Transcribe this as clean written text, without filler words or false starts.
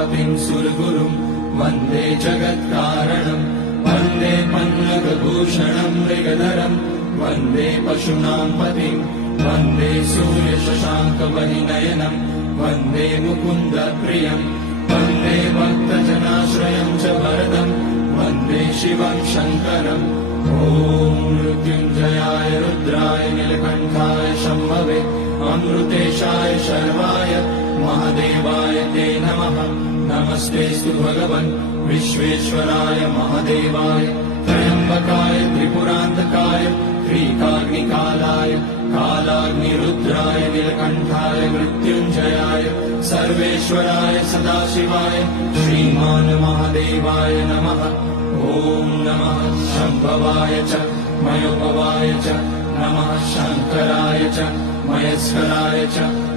उमापतिं सुरगुरुं वन्दे जगत्कारणं वन्दे पन्नगभूषणं मृगधरं वन्दे पशूनां पतिं वन्दे सूर्यशशाङ्कवहिनयनं वन्दे मुकुन्दप्रियं वन्दे भक्तजनाश्रयं च वरदं वन्दे शिवं शङ्करम् ॐ मृत्युञ्जयाय रुद्राय नीलकण्ठाय शम्भवे अमृतेशाय शर्वाय महादेवाय ते नमः। नमस्तेऽस्तु भगवन् विश्वेश्वराय महादेवाय त्र्यम्बकाय त्रिपुरान्तकाय त्रिकाग्निकालाय कालाग्निरुद्राय नीलकण्ठाय मृत्युञ्जयाय सर्वेश्वराय सदाशिवाय श्रीमान् महादेवाय नमः। ॐ नमः शम्भवाय च मयोपवाय च नमः शङ्कराय च मयस्कराय च